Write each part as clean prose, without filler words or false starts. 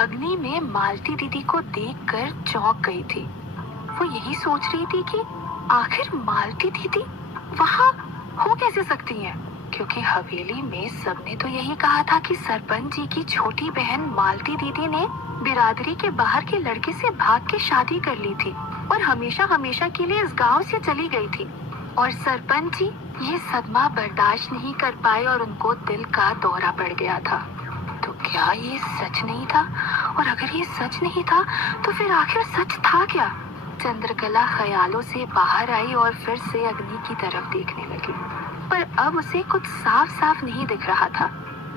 अग्नि में मालती दीदी को देखकर चौंक गई थी। वो यही सोच रही थी कि आखिर मालती दीदी वहाँ हो कैसे सकती हैं, क्योंकि हवेली में सबने तो यही कहा था कि सरपंच जी की छोटी बहन मालती दीदी ने बिरादरी के बाहर के लड़के से भाग के शादी कर ली थी और हमेशा हमेशा के लिए इस गांव से चली गई थी। और सरपंच जी ये सदमा बर्दाश्त नहीं कर पाए और उनको दिल का दौरा पड़ गया था। तो क्या ये सच नहीं था? और अगर ये सच नहीं था तो फिर आखिर सच था क्या? चंद्रकला ख्यालों से बाहर आई और फिर से अग्नि की तरफ देखने लगी, पर अब उसे कुछ साफ साफ नहीं दिख रहा था,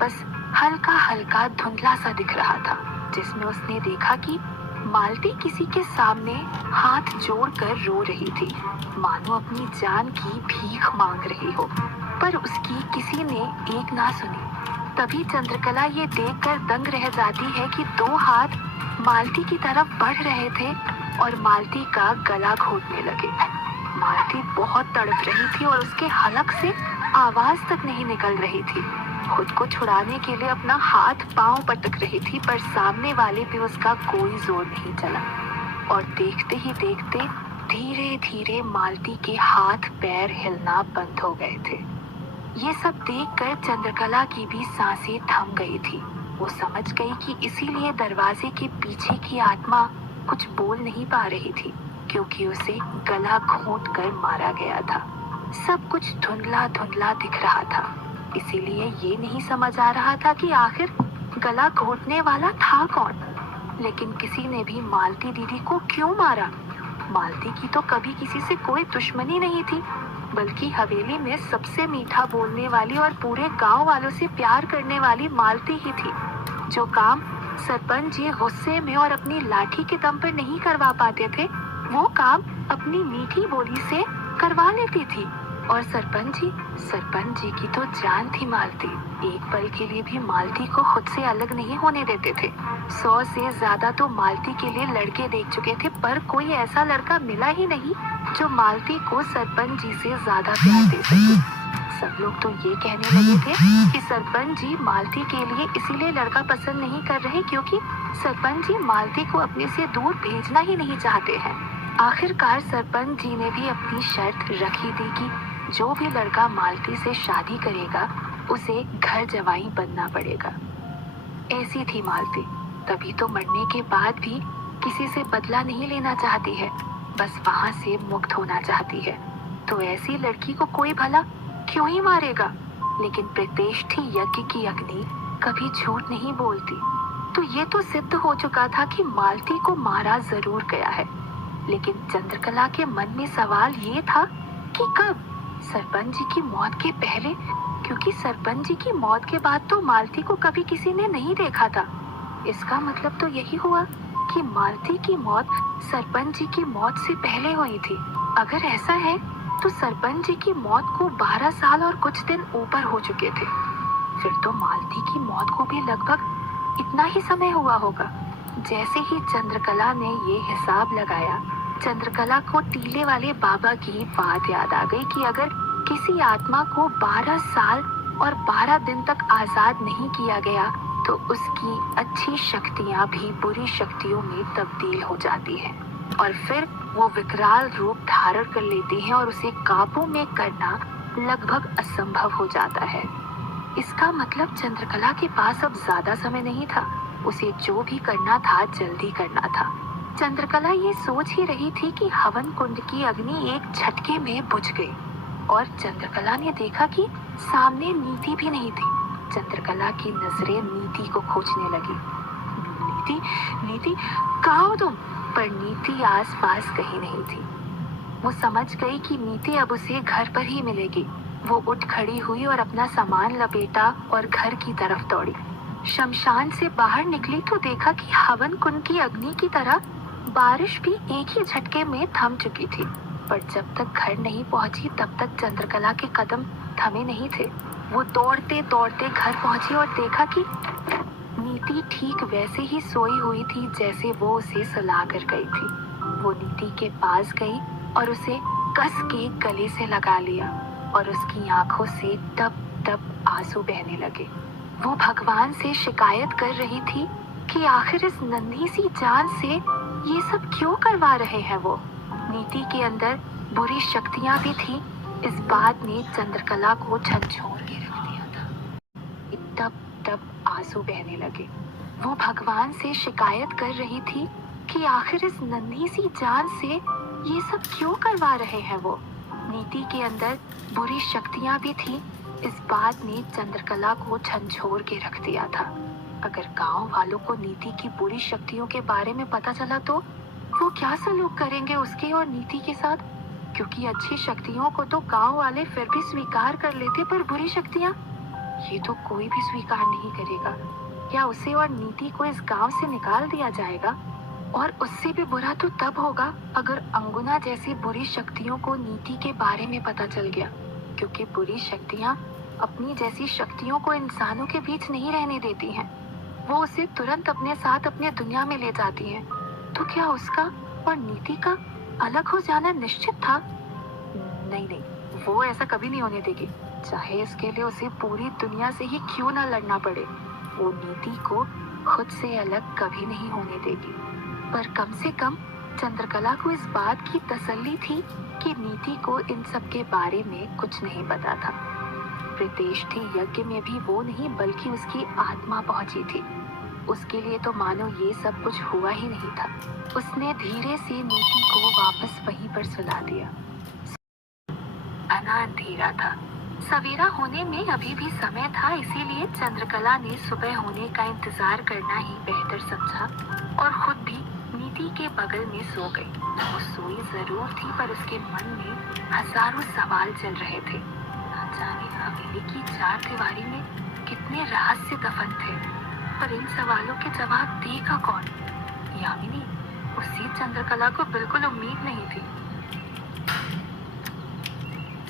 बस हल्का हल्का धुंधला सा दिख रहा था, जिसमें उसने देखा कि मालती किसी के सामने हाथ जोड़कर रो रही थी, मानो अपनी जान की भीख मांग रही हो, पर उसकी किसी ने एक ना सुनी। तभी चंद्रकला ये देखकर दंग रह जाती है कि दो हाथ मालती की तरफ बढ़ रहे थे और मालती का गला घोटने लगे। मालती बहुत तड़प रही थी और उसके हलक से आवाज तक नहीं निकल रही थी। खुद को छुड़ाने के लिए अपना हाथ पांव पटक रही थी, पर सामने वाले पे उसका कोई जोर नहीं चला और देखते ही देखते धीरे धीरे मालती के हाथ पैर हिलना बंद हो गए थे। ये सब देखकर चंद्रकला की भी सांसें थम गई थी। वो समझ गई कि इसीलिए दरवाजे के पीछे की आत्मा कुछ बोल नहीं पा रही थी, क्योंकि उसे गला घोंट कर मारा गया था। सब कुछ धुंधला धुंधला दिख रहा था, इसीलिए ये नहीं समझ आ रहा था कि आखिर गला घोंटने वाला था कौन। लेकिन किसी ने भी मालती दीदी को क्यों मारा? मालती की तो कभी किसी से कोई दुश्मनी नहीं थी, बल्कि हवेली में सबसे मीठा बोलने वाली और पूरे गांव वालों से प्यार करने वाली मालती ही थी। जो काम सरपंच जी गुस्से में और अपनी लाठी के दम पर नहीं करवा पाते थे, वो काम अपनी मीठी बोली से करवा लेती थी। और सरपंच जी की तो जान थी मालती। एक पल के लिए भी मालती को खुद से अलग नहीं होने देते थे। 100 से ज्यादा तो मालती के लिए लड़के देख चुके थे, पर कोई ऐसा लड़का मिला ही नहीं जो मालती को सरपंच जी से ज्यादा प्यार दे सके। सब लोग तो ये कहने लगे थे कि सरपंच जी मालती के लिए इसीलिए लड़का पसंद नहीं कर रहे क्योंकि सरपंच जी मालती को अपने से दूर भेजना ही नहीं चाहते हैं। आखिरकार सरपंच जी ने भी अपनी शर्त रखी थी कि जो भी लड़का मालती से शादी करेगा उसे घर जवाई बनना पड़ेगा। ऐसी थी मालती, तभी तो मरने के बाद भी किसी से बदला नहीं लेना चाहती है, बस वहाँ से मुक्त होना चाहती है। तो ऐसी लड़की को कोई भला क्यों ही मारेगा? लेकिन प्रतिष्ठित यज्ञ की अग्नि कभी झूठ नहीं बोलती, तो ये तो सिद्ध हो चुका था कि मालती को मारा जरूर गया है। लेकिन चंद्रकला के मन में सवाल ये था कि कब? सरपंच जी की मौत के पहले, क्योंकि सरपंच जी की मौत के बाद तो मालती को कभी किसी ने नहीं देखा था। इसका मतलब तो यही हुआ कि मालती की मौत सरपंच जी की मौत से पहले हुई थी। अगर ऐसा है तो सरपंच जी की मौत को 12 साल और कुछ दिन ऊपर हो चुके थे। फिर तो मालती की मौत को भी लगभग इतना ही समय हुआ होगा। जैसे ही चंद्रकला ने ये हिसाब लगाया, चंद्रकला को टीले वाले बाबा की बात याद आ गई कि अगर किसी आत्मा को 12 साल और 12 दिन तक आजाद नहीं किया गया तो उसकी अच्छी शक्तियां भी बुरी शक्तियों में तब्दील हो जाती हैं और फिर वो विकराल रूप धारण कर लेती हैं और उसे काबू में करना लगभग असंभव हो जाता है। इसका मतलब चंद्रकला के पास अब ज्यादा समय नहीं था। उसे जो भी करना था जल्दी करना था। चंद्रकला ये सोच ही रही थी कि हवन कुंड की अग्नि एक झटके में बुझ गई और चंद्रकला ने देखा कि सामने नीति भी नहीं थी। चंद्रकला की नजरें नीति को खोजने लगी। नीति, नीति, कहाँ हो तुम? पर नीति आसपास कहीं नहीं थी। वो समझ गई कि नीति अब उसे घर पर ही मिलेगी। वो उठ खड़ी हुई और अपना सामान लपेटा और घर की तरफ दौड़ी। शमशान से बाहर निकली तो देखा कि हवन कुंड की अग्नि की तरह बारिश भी एक ही झटके में थम चुकी थी। पर जब तक घर नहीं पहुंची तब तक चंद्रकला के कदम थमे नहीं थे। वो दौड़ते दौड़ते घर पहुंची और देखा कि नीति ठीक वैसे ही सोई हुई थी जैसे वो उसे सुला कर गई थी। वो नीति के पास गई और उसे कस के गले से लगा लिया और उसकी आंखों से टप टप आंसू बहने लगे। वो भगवान से शिकायत कर रही थी कि आखिर इस नन्ही सी जान से ये सब क्यों करवा रहे हैं वो। नीति के अंदर बुरी शक्तियां भी थी, इस बात ने चंद्रकला को झंझोर के रख दिया था। तब तब आंसू बहने लगे। वो भगवान से शिकायत कर रही थी कि आखिर इस नन्ही सी जान से ये सब क्यों करवा रहे हैं वो। नीति के अंदर बुरी शक्तियां भी थी, इस बात ने चंद्रकला को झंझोर के रख दिया था। अगर गांव वालों को नीति की बुरी शक्तियों के बारे में पता चला तो वो क्या सलूक करेंगे उसके और नीति के साथ। क्योंकि अच्छी शक्तियों को तो गांव वाले फिर भी स्वीकार कर लेते, पर बुरी शक्तियां ये तो कोई भी स्वीकार नहीं करेगा। क्या उसे और नीति को इस गांव से निकाल दिया जाएगा। और उससे भी बुरा तो तब होगा अगर अंगुना जैसी बुरी शक्तियों को नीति के बारे में पता चल गया। क्योंकि बुरी शक्तियां अपनी जैसी शक्तियों को इंसानों के बीच नहीं रहने देती हैं। वो उसे तुरंत अपने साथ अपने दुनिया में ले जाती हैं। तो क्या उसका और नीति का अलग हो जाना निश्चित था। नहीं नहीं, वो ऐसा कभी नहीं होने देगी, चाहे इसके लिए उसे पूरी दुनिया से ही क्यों ना लड़ना पड़े। वो नीति को खुद से अलग कभी नहीं होने देगी। पर कम से कम चंद्रकला को इस बात की तसल्ली थी कि नीति को इन सब के बारे में कुछ नहीं पता था। प्रीतेष्टि यज्ञ में भी वो नहीं बल्कि उसकी आत्मा पहुंची थी। उसके लिए तो मानो ये सब कुछ हुआ ही नहीं था। उसने धीरे से नीति को वापस वहीं पर सुला दिया। घना अंधेरा था, सवेरा होने में अभी भी समय था, इसीलिए चंद्रकला ने सुबह होने का इंतजार करना ही बेहतर समझा और खुद भी नीति के बगल में सो गई। वो सोई जरूर थी, पर उसके मन में हजारों सवाल चल रहे थे। ना जाने हवेली की चार दीवारी में कितने रहस्य दफन थे, पर इन सवालों के जवाब देगा कौन। यामिनी, उससे चंद्रकला को बिल्कुल उम्मीद नहीं थी।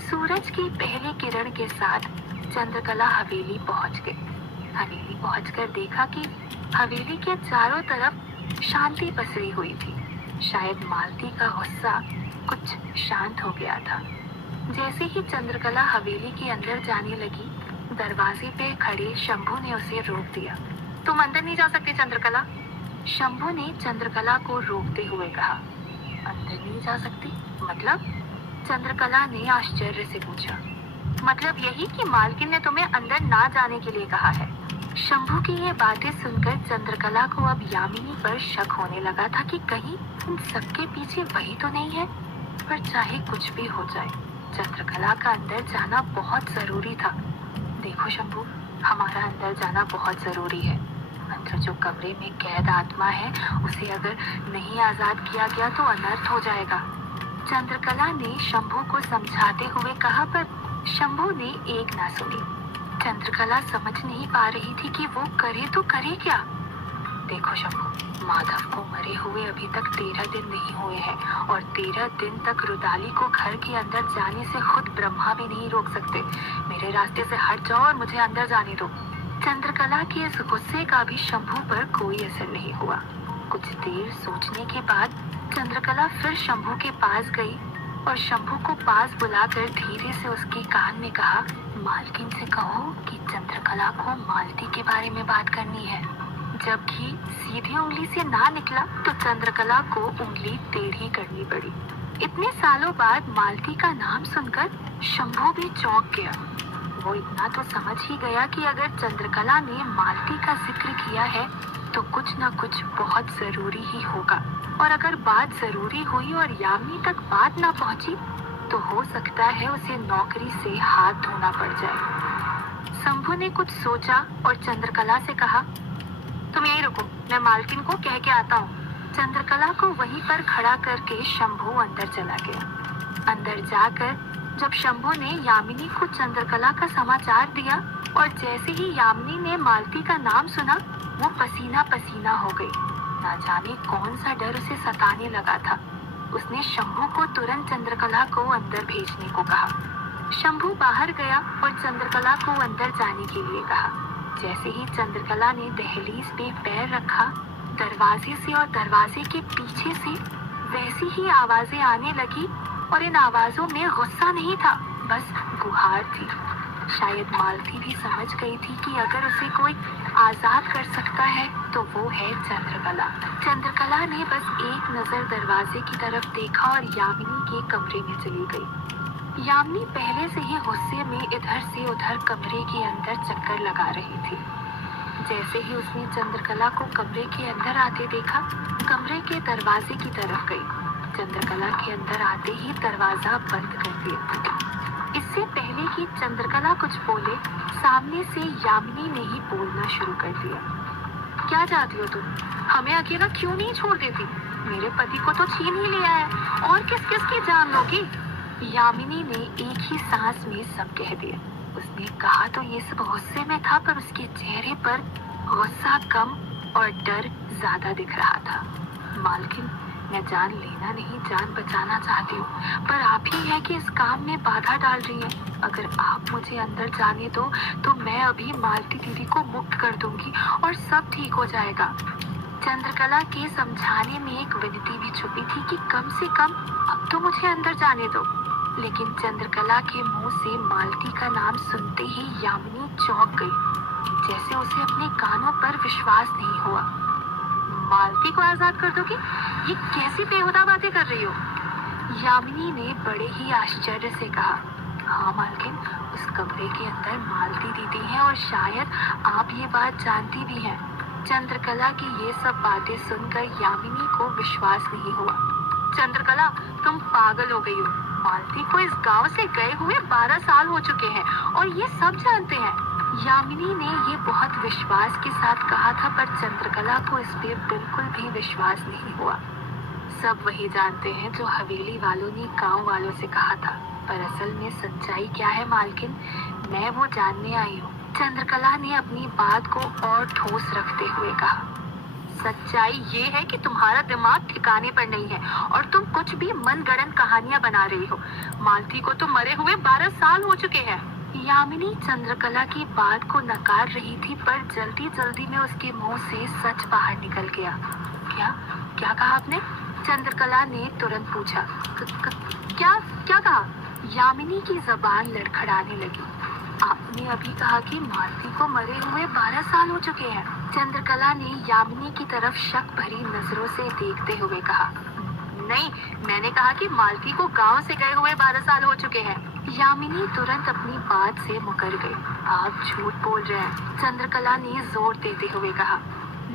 सूरज की पहली किरण के साथ चंद्रकला हवेली पहुंच गई। हवेली पहुंचकर देखा कि हवेली के चारों तरफ शांति पसरी हुई थी। शायद मालती का गुस्सा कुछ शांत हो गया था। जैसे ही चंद्रकला हवेली के अंदर जाने लगी, दरवाजे पे खड़े शंभू ने उसे रोक दिया। तुम अंदर नहीं जा सकती चंद्रकला। शंभू ने चंद्रकला को रोकते हुए कहा। अंदर नहीं जा सकती मतलब? चंद्रकला ने आश्चर्य से पूछा। मतलब यही कि मालकिन ने तुम्हें अंदर ना जाने के लिए कहा है। शंभू की ये बातें सुनकर चंद्रकला को अब यामिनी पर शक होने लगा था कि कहीं इन सबके पीछे वही तो नहीं है। पर चाहे कुछ भी हो जाए, चंद्रकला का अंदर जाना बहुत जरूरी था। देखो शंभू, हमारा अंदर जाना बहुत जरूरी है। अंदर जो कमरे में कैद आत्मा है, उसे अगर नहीं आजाद किया गया तो अनर्थ हो जाएगा। चंद्रकला ने शंभू को समझाते हुए कहा, पर शंभू ने एक ना सुनी। चंद्रकला समझ नहीं पा रही थी कि वो करे तो करे क्या। देखो शंभू, माधव को मरे हुए अभी तक 13 दिन नहीं हुए हैं और 13 दिन तक रुदाली को घर के अंदर जाने से खुद ब्रह्मा भी नहीं रोक सकते। मेरे रास्ते से हट जाओ और मुझे अंदर जाने दो। चंद्रकला के इस गुस्से का भी शंभू पर कोई असर नहीं हुआ। कुछ देर सोचने के बाद चंद्रकला फिर शंभू के पास गई और शंभू को पास बुलाकर धीरे से उसके कान में कहा, मालकिन से कहो कि चंद्रकला को मालती के बारे में बात करनी है। जबकि सीधी उंगली से ना निकला तो चंद्रकला को उंगली टेढ़ी करनी पड़ी। इतने सालों बाद मालती का नाम सुनकर शंभू भी चौंक गया। वो इतना तो समझ ही गया कि अगर चंद्रकला ने मालती का जिक्र किया है तो कुछ न कुछ बहुत जरूरी ही होगा, और अगर बात जरूरी हुई और यामिनी तक बात ना पहुंची तो हो सकता है उसे नौकरी से हाथ धोना पड़ जाए। शंभू ने कुछ सोचा और चंद्रकला से कहा, तुम यहीं रुको, मैं मालकिन को कह के आता हूँ। चंद्रकला को वहीं पर खड़ा करके शंभू अंदर चला गया। अंदर जाकर जब शंभू ने यामिनी को चंद्रकला का समाचार दिया और जैसे ही यामिनी ने मालती का नाम सुना, वो पसीना पसीना हो गई। ना जाने कौन सा डर उसे सताने लगा था। उसने शंभू को तुरंत चंद्रकला को अंदर भेजने को कहा। शंभू बाहर गया और चंद्रकला को अंदर जाने के लिए कहा। जैसे ही चंद्रकला ने दहलीज पे पैर रखा, दरवाजे से और दरवाजे के पीछे से वैसी ही आवाजें आने लगी, और इन आवाजों में गुस्सा नहीं था, बस गुहार थी। शायद मालती भी समझ गई थी कि अगर उसे कोई आजाद कर सकता है तो वो है चंद्रकला। चंद्रकला ने बस एक नजर दरवाजे की तरफ देखा और यामिनी के कमरे में चली गई। यामिनी पहले से ही गुस्से में इधर से उधर कमरे के अंदर चक्कर लगा रही थी। जैसे ही उसने चंद्रकला को कमरे के अंदर आते देखा, कमरे के दरवाजे की तरफ गई। चंद्रकला के अंदर आते ही दरवाजा बंद कर दिया। इससे पहले कि चंद्रकला कुछ बोले, सामने से यामिनी ने ही बोलना शुरू कर दिया। क्या चाहती हो तुम? हमें अकेला क्यों नहीं छोड़ देती? मेरे पति को तो छीन ही लिया है, और किस किस की जान लोगी? यामिनी ने एक ही सांस में सब कह दिया। उसने कहा तो ये सब गुस्से में था, पर उसके चेहरे पर गुस्सा कम और डर ज्यादा दिख रहा था। मालकिन, मैं जान लेना नहीं, जान बचाना चाहती हूँ, पर आप ही है कि इस काम में बाधा डाल रही हैं। अगर आप मुझे अंदर जाने दो तो मैं अभी मालती दीदी को मुक्त कर दूंगी और सब ठीक हो जाएगा। चंद्रकला के समझाने में एक विनती भी छुपी थी कि कम से कम अब तो मुझे अंदर जाने दो। लेकिन चंद्रकला के मुंह से मालती का नाम सुनते ही यामिनी चौंक गई, जैसे उसे अपने कानों पर विश्वास नहीं हुआ। मालती को आजाद कर दोगी? ये कैसी बेहुदा बातें कर रही हो? यामिनी ने बड़े ही आश्चर्य से कहा। हाँ मालकिन, उस कमरे के अंदर मालती दीदी हैं और शायद आप ये बात जानती भी हैं। चंद्रकला की ये सब बातें सुनकर यामिनी को विश्वास नहीं हुआ। चंद्रकला, तुम पागल हो गई हो। मालती को इस गांव से गए हुए 12 साल हो चुके हैं और ये सब जानते हैं। यामिनी ने ये बहुत विश्वास के साथ कहा था, पर चंद्रकला को इस पे बिल्कुल भी विश्वास नहीं हुआ। सब वही जानते हैं जो हवेली वालों ने गांव वालों से कहा था, पर असल में सच्चाई क्या है मालकिन, मैं वो जानने आई हूँ। चंद्रकला ने अपनी बात को और ठोस रखते हुए कहा। सच्चाई ये है कि तुम्हारा दिमाग ठिकाने पर नहीं है और तुम कुछ भी मनगढ़ंत कहानियां बना रही हो। मालती को तो मरे हुए 12 साल हो चुके हैं। यामिनी चंद्रकला की बात को नकार रही थी, पर जल्दी जल्दी में उसके मुंह से सच बाहर निकल गया। क्या क्या कहा आपने? चंद्रकला ने तुरंत पूछा। क्या क्या कहा? यामिनी की जबान लड़खड़ाने लगी। आपने अभी कहा कि मालती को मरे हुए 12 साल हो चुके हैं। चंद्रकला ने यामिनी की तरफ शक भरी नजरों से देखते हुए कहा। नहीं, मैंने कहा कि मालती को गांव से गए हुए 12 साल हो चुके हैं। यामिनी तुरंत अपनी बात से मुकर गई। आप झूठ बोल रहे हैं, चंद्रकला ने जोर देते हुए कहा।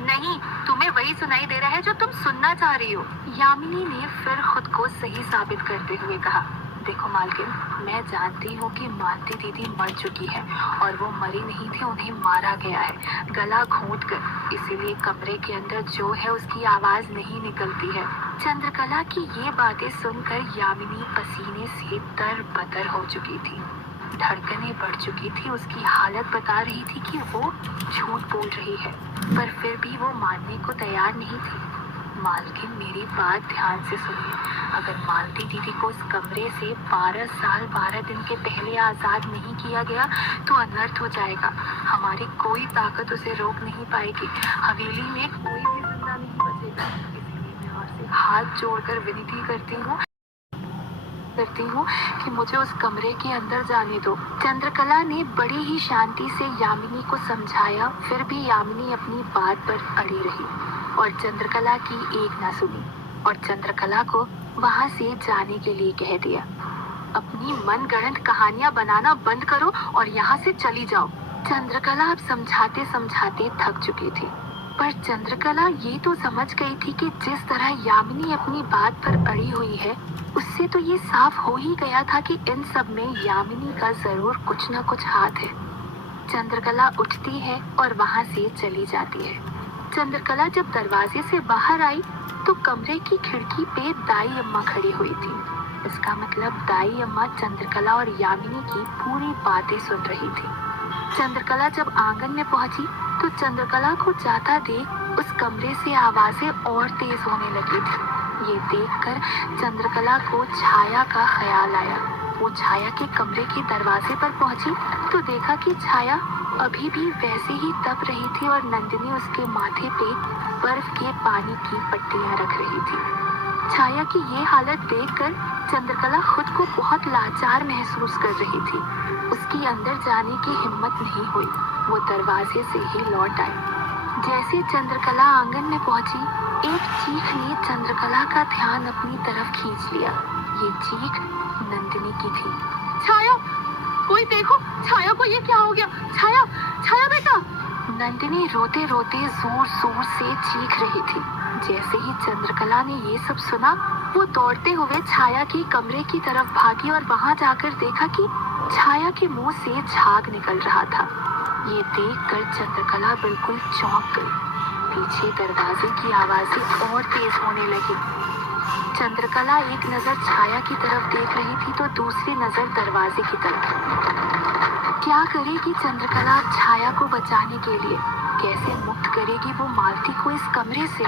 नहीं, तुम्हें वही सुनाई दे रहा है जो तुम सुनना चाह रही हो। यामिनी ने फिर खुद को सही साबित करते हुए कहा। देखो मालकिन, मैं जानती हूँ कि मालती दीदी मर चुकी है और वो मरी नहीं थी, उन्हें मारा गया है, गला घोंट कर। इसीलिए कमरे के अंदर जो है उसकी आवाज नहीं निकलती है। चंद्रकला की ये बातें सुनकर यामिनी पसीने से तरबतर हो चुकी थी। धड़कनें बढ़ चुकी थी। उसकी हालत बता रही थी कि वो झूठ बोल रही है, पर फिर भी वो मानने को तैयार नहीं थी। मालकिन, मेरी बात ध्यान से सुनिए। अगर मालती दीदी को उस कमरे से 12 साल 12 दिन के पहले आजाद नहीं किया गया तो अनर्थ हो जाएगा। हमारी कोई ताकत उसे रोक नहीं पाएगी। हवेली में कोई भी जिंदा नहीं बचेगा। इसलिए मैं आपसे हाथ जोड़कर विनती करती हूँ कि मुझे उस कमरे के अंदर जाने दो। चंद्रकला ने बड़ी ही शांति से यामिनी को समझाया, फिर भी यामिनी अपनी बात पर अड़ी रही और चंद्रकला की एक ना सुनी और चंद्रकला को वहां से जाने के लिए कह दिया। अपनी मनगढ़ंत कहानियां बनाना बंद करो और यहाँ से चली जाओ। चंद्रकला अब समझाते समझाते थक चुकी थी, पर चंद्रकला ये तो समझ गई थी कि जिस तरह यामिनी अपनी बात पर अड़ी हुई है, उससे तो ये साफ हो ही गया था कि इन सब में यामिनी का जरूर कुछ न कुछ हाथ है। चंद्रकला उठती है और वहां से चली जाती है। चंद्रकला जब दरवाजे से बाहर आई तो कमरे की खिड़की पे दाई अम्मा खड़ी हुई थी। इसका मतलब दाई अम्मा चंद्रकला और यामिनी की पूरी बातें सुन रही थी। चंद्रकला जब आंगन में पहुंची तो चंद्रकला को जाता देख उस कमरे से आवाजें और तेज होने लगी थी। ये देखकर चंद्रकला को छाया का ख्याल आया। वो छाया के कमरे के दरवाजे पर पहुंची तो देखा कि छाया अभी भी वैसे ही तप रही थी और नंदिनी उसके माथे पे बर्फ के पानी की पट्टियां रख रही थी। छाया की ये हालत देखकर चंद्रकला खुद को बहुत लाचार महसूस कर रही थी। उसकी अंदर जाने की हिम्मत नहीं हुई। वो दरवाजे से ही लौट आई। जैसे चंद्रकला आंगन में पहुंची, एक चीख ने चंद्रकला का ध्यान अपनी तरफ खींच लिया। ये चीख नंदिनी की थी। छाया, कोई देखो, छाया को ये क्या हो गया? छाया, छाया बेटा! नंदिनी रोते रोते जोर जोर से चीख रही थी। जैसे ही चंद्रकला ने ये सब सुना, वो दौड़ते हुए छाया के कमरे की तरफ भागी और वहां जाकर देखा कि छाया के मुंह से झाग निकल रहा था। ये देखकर चंद्रकला बिल्कुल चौंक गई। पीछे दरवाजे की आवाजें और तेज होने लगी। चंद्रकला एक नजर छाया की तरफ देख रही थी तो दूसरी नजर दरवाजे की तरफ। क्या करेगी चंद्रकला छाया को बचाने के लिए? कैसे मुक्त करेगी वो मालती को इस कमरे से?